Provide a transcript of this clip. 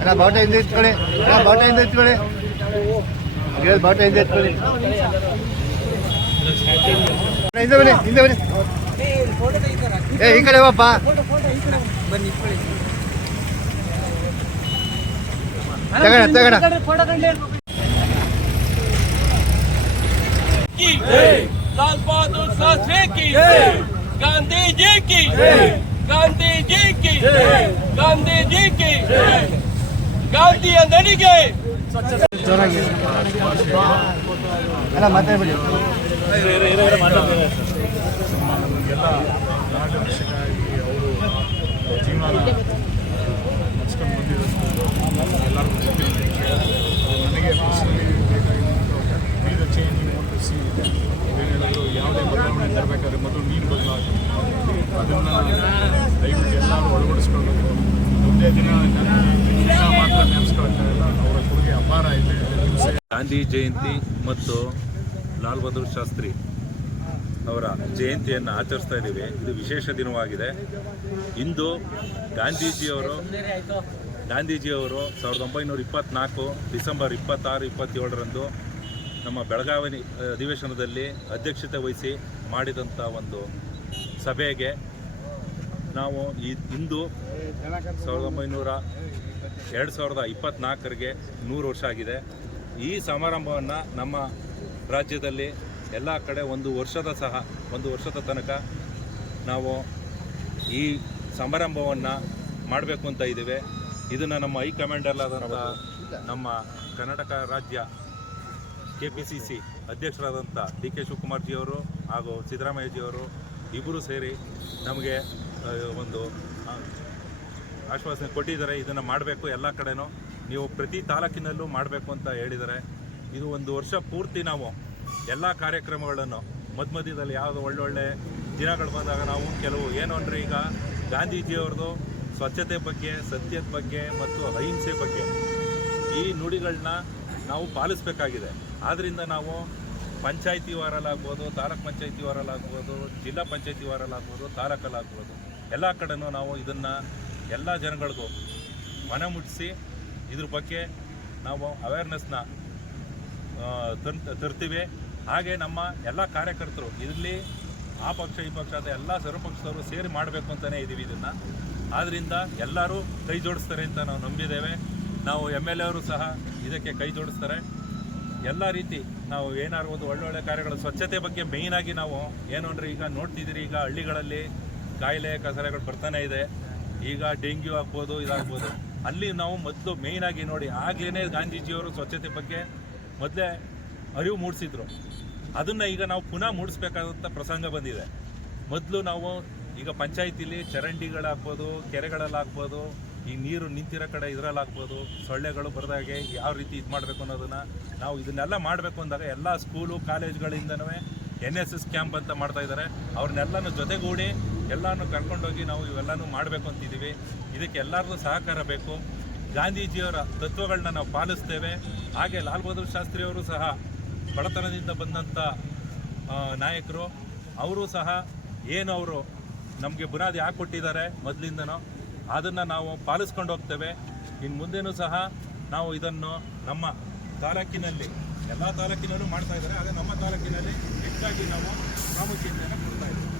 ಅಣ್ಣ ಬಾಟ ಹಿಂದೆ ಇಟ್ಕೊಳ್ಳಿ ಅಣ್ಣ ಬಾಟ ಹಿಂದೆ ಇಟ್ಕೊಳ್ಳಿ ಗಿಡ ಬಾಟ ಹಿಂದೆ ಇಟ್ಕೊಳ್ಳಿ ಅಣ್ಣ, ಹಿಂದೆ ಬನ್ನಿ ಹಿಂದೆ ಬನ್ನಿ ಏ ಈ ಕಡೆ ಹೋಗಪ್ಪ ತಗೋಣ ತಗೋಣ की लाल बहादुर शास्त्री की गांधी जी की गांधी जी की ಗಾಂಧಿ ಜೀಕಿ ಗಾಂಧಿಯ ನಡಿಗೆ. ಎಲ್ಲ ಮಾತಾಡ್ಬಿಡಿ. ಎಲ್ಲ ಗಾಂಧಿ ಜಯಂತಿ ಮತ್ತು ಲಾಲ್ ಬಹದ್ದೂರ್ ಶಾಸ್ತ್ರಿ ಅವರ ಜಯಂತಿಯನ್ನು ಆಚರಿಸ್ತಾ ಇದ್ದೀವಿ. ಇದು ವಿಶೇಷ ದಿನವಾಗಿದೆ. ಇಂದು ಗಾಂಧೀಜಿಯವರು ಗಾಂಧೀಜಿಯವರು ಸಾವಿರದ ಒಂಬೈನೂರ ಇಪ್ಪತ್ತ್ನಾಲ್ಕು ಡಿಸೆಂಬರ್ ಇಪ್ಪತ್ತಾರು, ಇಪ್ಪತ್ತೇಳರಂದು ನಮ್ಮ ಬೆಳಗಾವಿ ಅಧಿವೇಶನದಲ್ಲಿ ಅಧ್ಯಕ್ಷತೆ ವಹಿಸಿ ಮಾಡಿದಂಥ ಒಂದು ಸಭೆಗೆ ನಾವು ಈ ಇಂದು ಸಾವಿರದ ಒಂಬೈನೂರ ಎರಡು ಸಾವಿರದ ಇಪ್ಪತ್ತ್ನಾಲ್ಕರಿಗೆ ನೂರು ವರ್ಷ ಆಗಿದೆ. ಈ ಸಮಾರಂಭವನ್ನು ನಮ್ಮ ರಾಜ್ಯದಲ್ಲಿ ಎಲ್ಲ ಕಡೆ ಒಂದು ವರ್ಷದ ಸಹ, ಒಂದು ವರ್ಷದ ತನಕ ನಾವು ಈ ಸಮಾರಂಭವನ್ನು ಮಾಡಬೇಕು ಅಂತ ಇದ್ದೇವೆ. ಇದನ್ನು ನಮ್ಮ ಹೈಕಮಾಂಡರ್ ಆದಂಥ ನಮ್ಮ ಕರ್ನಾಟಕ ರಾಜ್ಯ ಕೆ ಪಿ ಸಿ ಸಿ ಅಧ್ಯಕ್ಷರಾದಂಥ ಡಿ ಕೆ ಶಿವಕುಮಾರ್ಜಿಯವರು ಹಾಗೂ ಸಿದ್ದರಾಮಯ್ಯಜಿಯವರು ಇಬ್ಬರು ಸೇರಿ ನಮಗೆ ಒಂದು ಆಶ್ವಾಸನೆ ಕೊಟ್ಟಿದ್ದಾರೆ. ಇದನ್ನು ಮಾಡಬೇಕು ಎಲ್ಲ ಕಡೆನೂ. ನೀವು ಪ್ರತಿ ತಾಲೂಕಿನಲ್ಲೂ ಮಾಡಬೇಕು ಅಂತ ಹೇಳಿದರೆ ಇದು ಒಂದು ವರ್ಷ ಪೂರ್ತಿ ನಾವು ಎಲ್ಲ ಕಾರ್ಯಕ್ರಮಗಳನ್ನು ಮಧ್ಯ ಮಧ್ಯದಲ್ಲಿ ಯಾವುದು ಒಳ್ಳೊಳ್ಳೆ ದಿನಗಳು ಬಂದಾಗ ನಾವು ಕೆಲವು ಏನು ಅಂದರೆ ಈಗ ಗಾಂಧೀಜಿಯವ್ರದ್ದು ಸ್ವಚ್ಛತೆ ಬಗ್ಗೆ, ಸತ್ಯದ ಬಗ್ಗೆ ಮತ್ತು ಅಹಿಂಸೆ ಬಗ್ಗೆ ಈ ನುಡಿಗಳನ್ನ ನಾವು ಪಾಲಿಸಬೇಕಾಗಿದೆ. ಆದ್ದರಿಂದ ನಾವು ಪಂಚಾಯಿತಿ ವಾರಲ್ಲಾಗ್ಬೋದು ತಾಲೂಕ್ ಪಂಚಾಯಿತಿ ವಾರಲ್ಲಾಗ್ಬೋದು ಜಿಲ್ಲಾ ಪಂಚಾಯತಿ ವಾರಲ್ಲಾಗ್ಬೋದು ತಾಲೂಕಲ್ಲಾಗ್ಬೋದು, ಎಲ್ಲ ಕಡೆನೂ ನಾವು ಇದನ್ನು ಎಲ್ಲ ಜನಗಳಿಗೂ ಮನ ಮುಟ್ಟಿಸಿ ಇದ್ರ ಬಗ್ಗೆ ನಾವು ಅವೇರ್ನೆಸ್ನ ತರ್ತೀವಿ. ಹಾಗೆ ನಮ್ಮ ಎಲ್ಲ ಕಾರ್ಯಕರ್ತರು ಇಲ್ಲಿ ಆ ಪಕ್ಷ ಈ ಪಕ್ಷ ಅಂತ ಎಲ್ಲ ಸರ್ವಪಕ್ಷದವರು ಸೇರಿ ಮಾಡಬೇಕು ಅಂತಲೇ ಇದ್ದೀವಿ ಇದನ್ನು. ಆದ್ದರಿಂದ ಎಲ್ಲರೂ ಕೈ ಜೋಡಿಸ್ತಾರೆ ಅಂತ ನಾವು ನಂಬಿದ್ದೇವೆ. ನಾವು ಎಂ ಎಲ್ ಎವರು ಸಹ ಇದಕ್ಕೆ ಕೈ ಜೋಡಿಸ್ತಾರೆ. ಎಲ್ಲ ರೀತಿ ನಾವು ಏನಾಗ್ಬೋದು ಒಳ್ಳೊಳ್ಳೆ ಕಾರ್ಯಗಳು ಸ್ವಚ್ಛತೆ ಬಗ್ಗೆ ಮೇಯ್ನಾಗಿ ನಾವು ಏನು ಅಂದರೆ ಈಗ ನೋಡ್ತಿದ್ದೀರಿ, ಈಗ ಹಳ್ಳಿಗಳಲ್ಲಿ ಕಾಯಿಲೆ, ಕಸರೆಗಳು ಬರ್ತಾನೆ ಇದೆ. ಈಗ ಡೆಂಗ್ಯೂ ಆಗ್ಬೋದು, ಇದಾಗ್ಬೋದು. ಅಲ್ಲಿ ನಾವು ಮೊದಲು ಮೇಯ್ನಾಗಿ ನೋಡಿ ಆಗಲೇ ಗಾಂಧೀಜಿಯವರು ಸ್ವಚ್ಛತೆ ಬಗ್ಗೆ ಮೊದಲೇ ಅರಿವು ಮೂಡಿಸಿದ್ರು. ಅದನ್ನು ಈಗ ನಾವು ಪುನಃ ಮೂಡಿಸ್ಬೇಕಾದಂಥ ಪ್ರಸಂಗ ಬಂದಿದೆ. ಮೊದಲು ನಾವು ಈಗ ಪಂಚಾಯತಿಲಿ ಚರಂಡಿಗಳಾಗ್ಬೋದು, ಕೆರೆಗಳಲ್ಲಾಗ್ಬೋದು, ಈ ನೀರು ನಿಂತಿರೋ ಕಡೆ ಇದರಲ್ಲಾಗ್ಬೋದು, ಸೊಳ್ಳೆಗಳು ಬರೆದಾಗೆ ಯಾವ ರೀತಿ ಇದು ಮಾಡಬೇಕು ಅನ್ನೋದನ್ನು ನಾವು ಇದನ್ನೆಲ್ಲ ಮಾಡಬೇಕು ಅಂದಾಗ ಎಲ್ಲ ಸ್ಕೂಲು ಕಾಲೇಜ್ಗಳಿಂದನೂ ಎನ್ ಎಸ್ ಎಸ್ ಕ್ಯಾಂಪ್ ಅಂತ ಮಾಡ್ತಾ ಇದ್ದಾರೆ. ಅವ್ರನ್ನೆಲ್ಲನೂ ಜೊತೆಗೂಡಿ ಎಲ್ಲನೂ ಕರ್ಕೊಂಡೋಗಿ ನಾವು ಇವೆಲ್ಲನೂ ಮಾಡಬೇಕು ಅಂತಿದ್ದೀವಿ ಇದಕ್ಕೆ ಎಲ್ಲರದ್ದು ಸಹಕಾರ ಬೇಕು. ಗಾಂಧೀಜಿಯವರ ತತ್ವಗಳನ್ನ ನಾವು ಪಾಲಿಸ್ತೇವೆ. ಹಾಗೆ ಲಾಲ್ ಬಹದ್ದೂರ್ ಶಾಸ್ತ್ರಿಯವರು ಸಹ ಬಡತನದಿಂದ ಬಂದಂಥ ನಾಯಕರು. ಅವರು ಸಹ ಏನು ಅವರು ನಮಗೆ ಬುನಾದಿ ಹಾಕ್ಕೊಟ್ಟಿದ್ದಾರೆ ಮೊದಲಿಂದನೂ. ಅದನ್ನು ನಾವು ಪಾಲಿಸ್ಕೊಂಡು ಹೋಗ್ತೇವೆ. ಇನ್ನು ಮುಂದೆನೂ ಸಹ ನಾವು ಇದನ್ನು ನಮ್ಮ ತಾಲೂಕಿನಲ್ಲಿ ಎಲ್ಲ ತಾಲೂಕಿನಲ್ಲೂ ಮಾಡ್ತಾ ಇದ್ದಾರೆ ಆದರೆ ನಮ್ಮ ತಾಲೂಕಿನಲ್ಲಿ ಹೆಚ್ಚಾಗಿ ನಾವು ಪ್ರಾಮುಖ್ಯತೆಯನ್ನು ಕೊಡ್ತೇವೆ